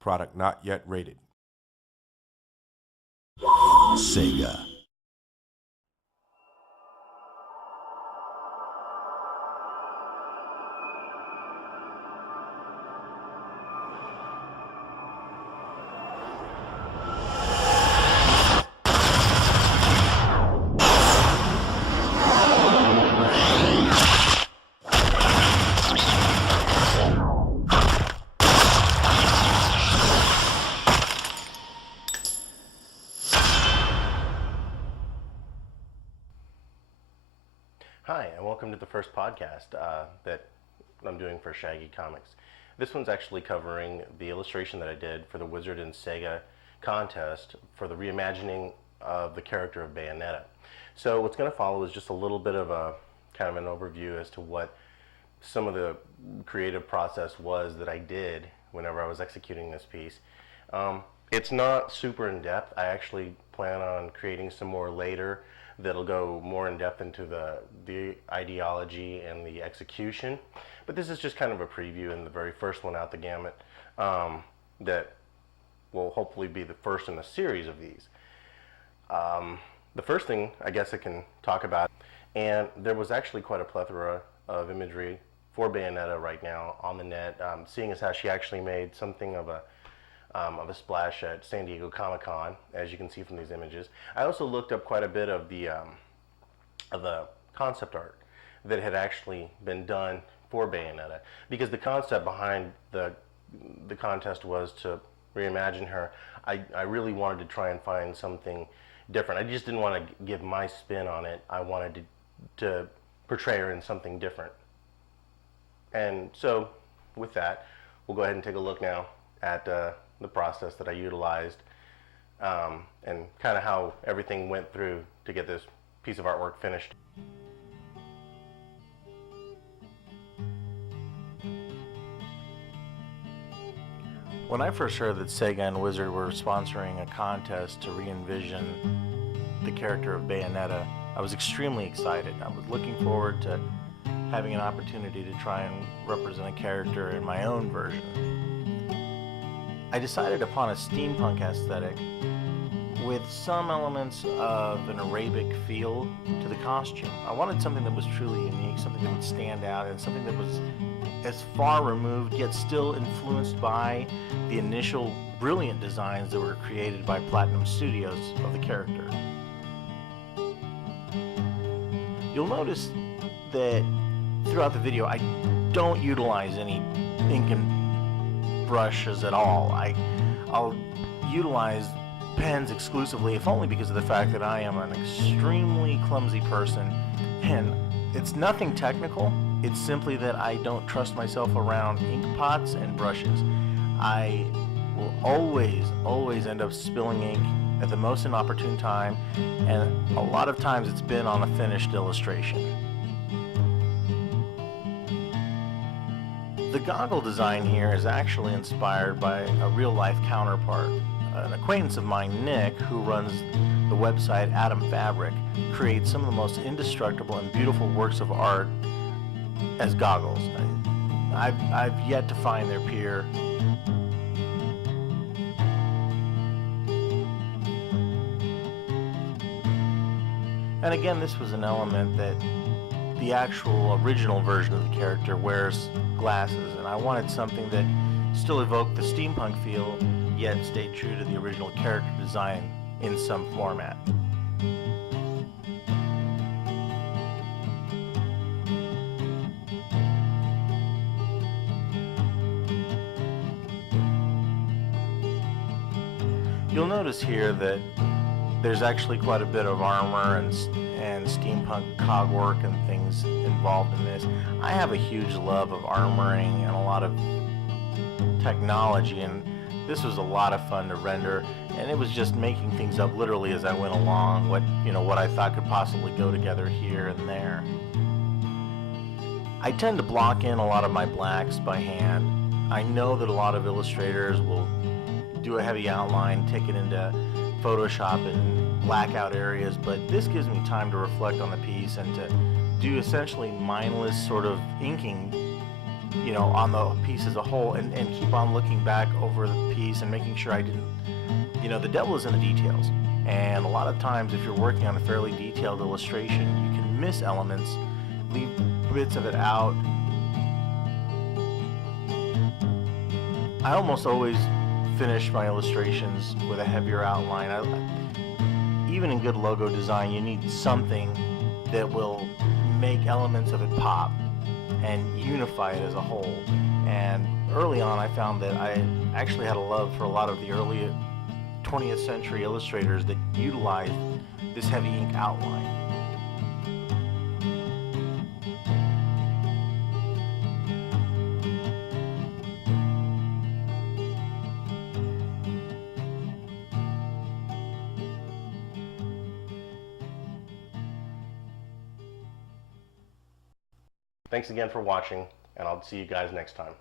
Product not yet rated. Sega. Hi, and welcome to the first podcast that I'm doing for Shaggy Comics. This one's actually covering the illustration that I did for the Wizard and Sega contest for the reimagining of the character of Bayonetta. So what's going to follow is just a little bit of a kind of an overview as to what some of the creative process was that I did whenever I was executing this piece. It's not super in-depth. I actually plan on creating some more later that'll go more in depth into the ideology and the execution. But this is just kind of a preview and the very first one out the gamut that will hopefully be the first in a series of these. The first thing I guess I can talk about, and there was actually quite a plethora of imagery for Bayonetta right now on the net, seeing as how she actually made something of a splash at San Diego Comic-Con, as you can see from these images. I also looked up quite a bit of the concept art that had actually been done for Bayonetta, because the concept behind the contest was to reimagine her. I really wanted to try and find something different. I just didn't want to give my spin on it. I wanted to portray her in something different. And so with that, we'll go ahead and take a look now at the process that I utilized and kind of how everything went through to get this piece of artwork finished. When I first heard that Sega and Wizard were sponsoring a contest to re-envision the character of Bayonetta, I was extremely excited. I was looking forward to having an opportunity to try and represent a character in my own version. I decided upon a steampunk aesthetic with some elements of an Arabic feel to the costume. I wanted something that was truly unique, something that would stand out, and something that was as far removed yet still influenced by the initial brilliant designs that were created by Platinum Studios of the character. You'll notice that throughout the video I don't utilize any ink and brushes at all. I'll utilize pens exclusively, if only because of the fact that I am an extremely clumsy person, and it's nothing technical. It's simply that I don't trust myself around ink pots and brushes. I will always end up spilling ink at the most inopportune time, and a lot of times it's been on a finished illustration. The goggle design here is actually inspired by a real-life counterpart. An acquaintance of mine, Nick, who runs the website Atom Fabric, creates some of the most indestructible and beautiful works of art as goggles. I've yet to find their peer. And again, this was an element that the actual original version of the character wears glasses, and I wanted something that still evoked the steampunk feel, yet stayed true to the original character design in some format. You'll notice here that there's actually quite a bit of armor and steampunk cogwork and things involved in this. I have a huge love of armoring and a lot of technology, and this was a lot of fun to render, and it was just making things up literally as I went along, what I thought could possibly go together here and there. I tend to block in a lot of my blacks by hand. I know that a lot of illustrators will do a heavy outline, take it into Photoshop and black out areas, but this gives me time to reflect on the piece and to do essentially mindless sort of inking you know, on the piece as a whole, and keep on looking back over the piece and making sure I didn't, you know, the devil is in the details. And a lot of times if you're working on a fairly detailed illustration, you can miss elements, leave bits of it out. I almost always finish my illustrations with a heavier outline. Even in good logo design, you need something that will make elements of it pop and unify it as a whole. And early on, I found that I actually had a love for a lot of the early 20th century illustrators that utilized this heavy ink outline. Thanks again for watching, and I'll see you guys next time.